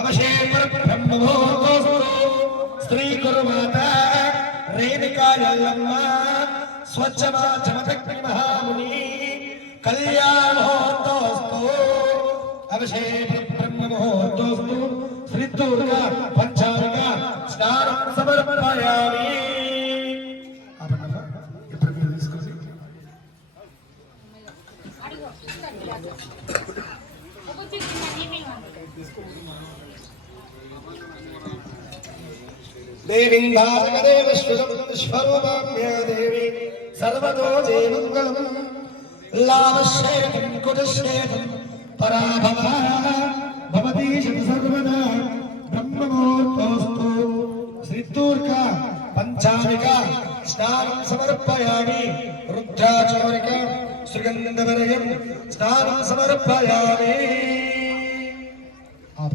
अवशेषब्रह्मभूतोऽस्तु स्त्री गुरुमाता रेणुका यल्लम्म स्वच्छमाचमदग्नि महामुनि कल्याणोऽस्तु अवशेषब्रह्मभूतोऽस्तु श्री दुर्गा पंचारिका स्नानं समर्पयामि। देवीं भागदेव स्वरूपाम्य देवी सर्वतो जयमङ्गलम् लाभश्रेयं कुजश्रेयं पराभवः भवति सर्वदा ब्रह्ममुहूर्तोऽस्तु श्री दुर्गा पंचारिका स्नानं समर्पयामि। रुद्राचौरिका सुगन्धवरयं स्नानं समर्पयामि।